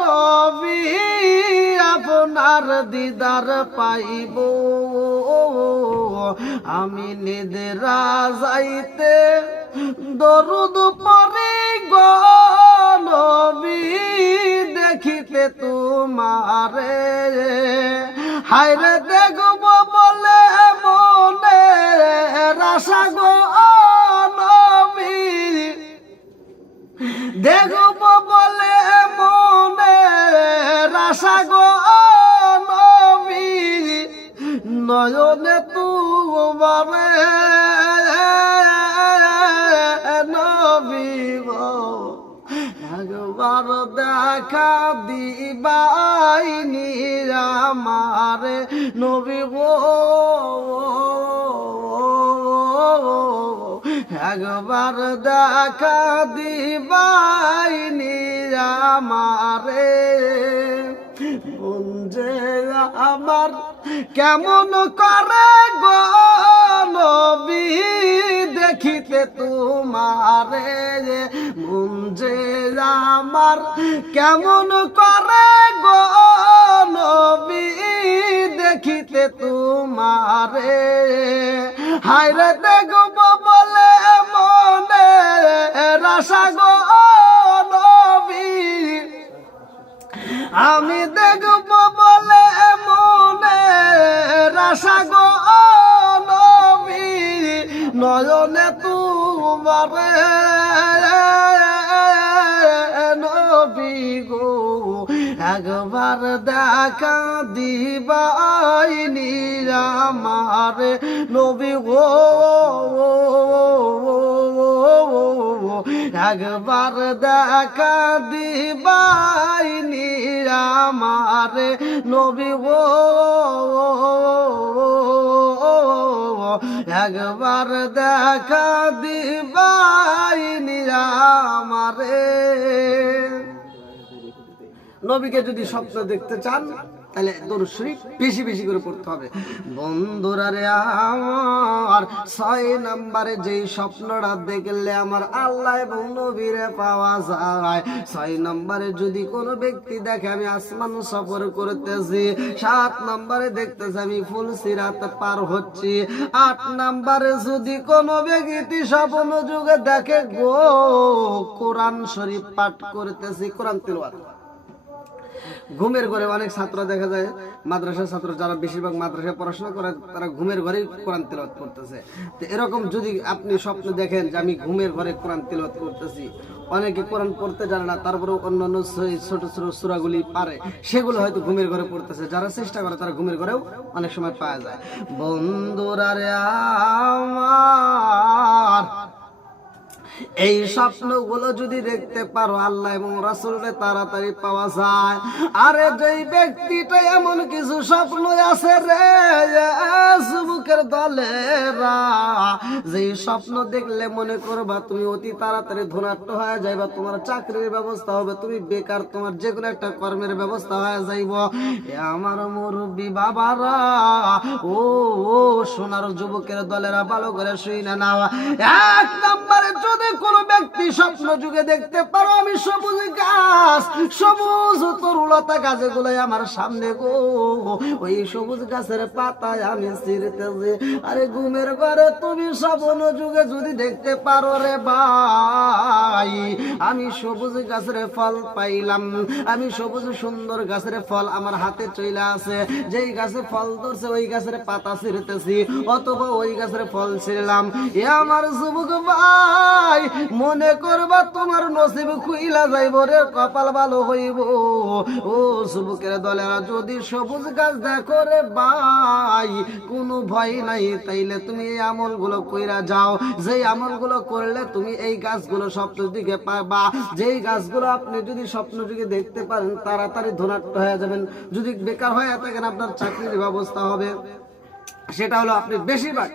নবী, আপনার দিদার পাইব। আমি নিদেরা যাইতে দরুদ পড়ি গো নবী, দেখিতে তোমারে হায়রে দেখব বলে মনে আশা গো নবী, দেখব বলে মনে আশা গো নবী, নয়নে তোমারে দেখা দিবাইনি আমারে নবী গো, একবার দেখা দিবাইনি আমারে। মন যে আমার কেমন করে গো নবী দেখিতে তোমারে, মন যে আমার কেমন করে গো নবী দেখিতে তোমারে। হায়রে দেখব বলে মনে আশা গো নবী, আমি দেখব বলে মনে আশা গো নবী, নয়নে তোমারে নবী গো, একবার দেখা দিবাইনি আমারে নবী গো, একবার দেখা দিবাইনি আমারে নবী গো, একবার দেখা দিবাইনি আমারে। নবীকে যদি স্বপ্ন দেখতে চান তাহলে দরুদ শরীফ বেশি বেশি করে পড়তে হবে। বন্ধুরা রে আমার 6 নম্বরে যেই স্বপ্নটা দেখলে আমার আল্লাহ এবং নবীরে পাওয়া যায়, 6 নম্বরে যদি কোনো ব্যক্তি দেখে আমি আসমান সফর করতেছি, 7 নম্বরে দেখতেছি আমি ফুল সিরাত পার হচ্ছি, 8 নম্বরে যদি কোনো ব্যক্তি স্বপ্ন যুগে দেখে গো কোরআন শরীফ পাঠ করতেছি, কোরআন তিলাওয়াত। ঘুমের ঘরে অনেক ছাত্র দেখা যায়, মাদ্রাসার ছাত্র যারা বেশিরভাগ মাদ্রাসায় পড়াশোনা করে তারা ঘুমের ঘরেই কোরআন তিলাওয়াত করতেছে। তো এরকম যদি আপনি স্বপ্ন দেখেন যে আমি ঘুমের ঘরে কোরআন তিলাওয়াত করতেছি, অনেকে কোরআন পড়তে জানে না তারপরেও অন্যান্য ছোট ছোট সূরাগুলি পারে, সেগুলো হয়তো ঘুমের ঘরে পড়তেছে, যারা চেষ্টা করে তারা ঘুমের ঘরেও অনেক সময় পাওয়া যায়। বন্ধুরা রে আমার এই স্বপ্নগুলো যদি দেখতে পারো আল্লাহ এবং রাসূলকে তাড়াতাড়ি পাওয়া যায়। আরে যেই ব্যক্তিটা এমন কিছু স্বপ্ন আছে রে যুবকের দলেরা, যেই স্বপ্ন দেখলে মনে করবা তুমি অতি তাড়াতাড়ি ধনাঢ্য হয়ে যাইবা, তোমার চাকরির ব্যবস্থা হবে, তুমি বেকার, তোমার যে কোনো একটা কর্মের ব্যবস্থা হয়ে যাইব। আমার মুরব্বী বাবারা, ও সোনার যুবকের দলেরা ভালো করে শুনে নাও। 1 নম্বরে যদি কোন ব্যক্তি স্বপ্ন যুগে দেখতে পারো আমি সবুজ গাছ, সবুজ তরুলতা গাছগুলো আমার সামনে গো, ওই সবুজ গাছের পাতায় আমি ছিঁড়তেছি। আরে ঘুমের ঘরে তুমি স্বপ্ন যুগে যদি দেখতে পারো রে ভাই, আমি সবুজ গাছের ফল পাইলাম, আমি সবুজ সুন্দর গাছের ফল আমার হাতে চলে আছে, যেই গাছে ফল ধরছে ওই গাছের পাতা ছিঁড়তেছি, অথবা ওই গাছের ফল ছিঁড়লাম। এ আমার যুবক ভাই, মনে করবা তোমার নসিব খুইলা যাইব রে, কপাল ভালো হইব। ও যুবকের দলেরা, যদি সবুজ গাছ দেখো রে ভাই কোনো ভয় নাই, তাইলে তুমি এই আমলগুলো কইরা যাও, যেই আমলগুলো করলে তুমি এই গাছগুলো স্বপ্ন দিকে পাবা। যেই গাছগুলো আপনি যদি স্বপ্ন দিকে দেখতে পারেন তাড়াতাড়ি ধনাঢ্য হয়ে যাবেন। যদি বেকার হয়ে থাকেন আপনার চাকরির ব্যবস্থা হবে। সেটা হলো আপনি বেশিরভাগ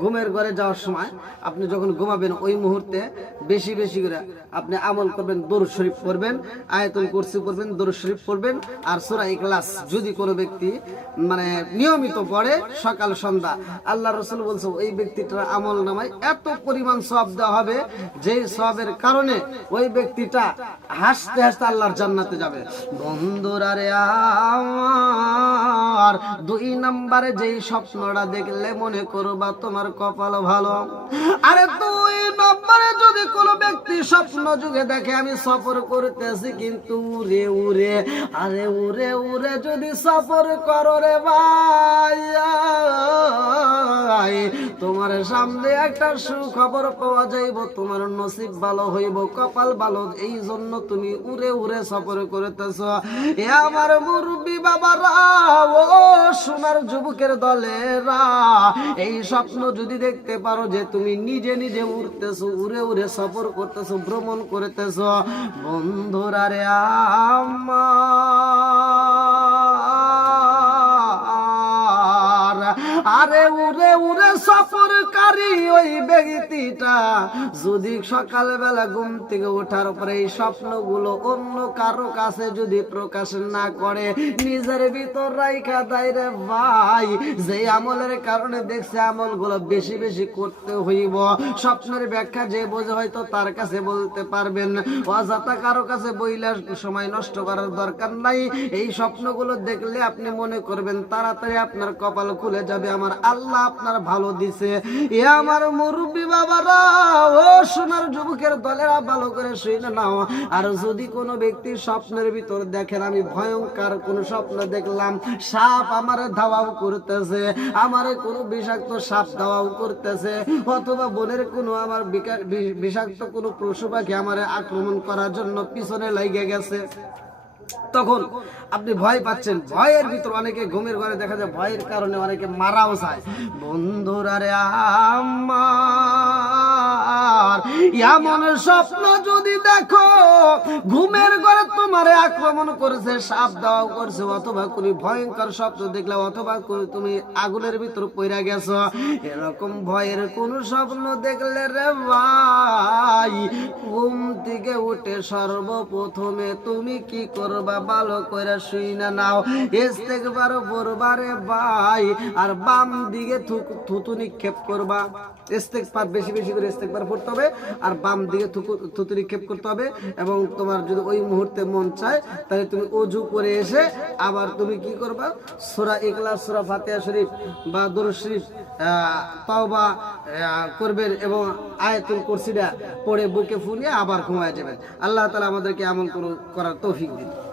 ঘুমের ঘরে যাওয়ার সময় আপনি যখন ঘুমাবেন ওই মুহূর্তে বেশি বেশি করে আপনি আমল করবেন, দরুদ শরীফ পড়বেন, আয়াতুল কুরসি পড়বেন, দরুদ শরীফ পড়বেন, আর সূরা ইখলাস যদি কোনো ব্যক্তি মানে নিয়মিত পড়ে সকাল সন্ধ্যা, আল্লাহ রাসূল বলছে ওই ব্যক্তিটার আমল নামায় এত পরিমাণ সওয়াব দেওয়া হবে, যেই সওয়াবের কারণে ওই ব্যক্তিটা হাসতে হাসতে আল্লাহর জান্নাতে যাবে। বন্ধুরা রে আমার 2 নম্বরে যেই স্বপ্নটা দেখলে মনে করবা তোমার কপাল ভালো। আরে 2 নম্বরে যদি কোনো ব্যক্তি স্বপ্ন যুগে দেখে আমি সফর করতেছি কিন্তু উড়ে উড়ে, আরে উড়ে উড়ে যদি সফর করো রে ভাই, ভাই, তোমার সামনে একটা সুখবর পাওয়া যাইব, তোমার নসিব ভালো হইব, কপাল ভালো, এই জন্য তুমি উড়ে উড়ে সফর করতেছ। এ আমার মুরব্বী বাবারা, ও সোনার যুবকের দলেরা, এই স্বপ্ন যদি দেখতে পারো যে তুমি নিজে নিজে উড়তেছো, উড়ে উড়ে সফর করতেছো, ভ্রমণ করতেছো, বন্ধুরা রে আমার, আরে উড়ে উড়ে সফরকারী ওই ব্যক্তিটা যদি সকালবেলা ঘুম থেকে ওঠার পরে এই স্বপ্নগুলো অন্য কারো কাছে যদি প্রকাশ না করে, নিজের ভিতর রাইখা দেয় রে ভাই, যে আমলের কারণে দেখছে আমলগুলো বেশি বেশি করতে হইব। স্বপ্নের ব্যাখ্যা যে বোঝে হয়তো তার কাছে বলতে পারবেন, অযথা কারো কাছে বইলা সময় নষ্ট করার দরকার নাই। এই স্বপ্নগুলো দেখলে আপনি মনে করবেন তাড়াতাড়ি আপনার কপাল খুলে যাবে, আমার আল্লাহ আপনার ভালো দিছে। এ আমার মুরব্বী বাবারা, ও সোনার যুবকের দলেরা, ভালো করে শুনে নাও। আর যদি কোনো ব্যক্তির স্বপ্নের ভিতর দেখেন আমি ভয়ঙ্কর কোন স্বপ্ন দেখলাম, সাপ আমার ধাওয়াও করতেছে, আমার কোনো বিষাক্ত সাপ ধাওয়াও করতেছে, অথবা বনের কোনো আমার বিষাক্ত কোনো পশু পাখি আমার আক্রমণ করার জন্য পিছনে লেগে গেছে, তখন আপনি ভয় পাচ্ছেন, ভয়ের ভিতর অনেকে ঘুমের ঘরে দেখা যায় ভয়ের কারণে অনেকে মারাও যায়। বন্ধুরা রে আমার, এমন স্বপ্ন যদি দেখো ঘুমের ঘরে তোমারে আক্রমণ করেছে, সাপ দাও করছে, অথবা কোন ভয়ঙ্কর স্বপ্ন দেখলে, অথবা তুমি আগুনের ভিতর পড়ে গেছো, এরকম ভয়ের কোন স্বপ্ন দেখলে রে ভাই, ঘুম থেকে উঠে সর্বপ্রথমে তুমি কি করবা ভালো করে শুইনা নাও, ইস্তেগফার পড়বা রে ভাই, আর বাম দিকে থুতু নিক্ষেপ করবা। ইস্তেগফার বেশি বেশি করে ইস্তেগফার পড়তে হবে, আর বাম দিকে থুতু নিক্ষেপ করতে হবে। এবং তোমার যদি ওই মুহূর্তে মন চায় তাহলে তুমি ওযু করে এসে আবার তুমি কি করবা, সূরা ইখলাস, সূরা ফাতিহা শরীফ বা দরুদ শরীফ, তাওবা করবেন এবং আয়াতুল কুরসিটা পড়ে বুকে ফুলিয়ে আবার ঘুমায় যাবেন। আল্লাহ তাআলা আমাদেরকে আমল করার তৌফিক দিন।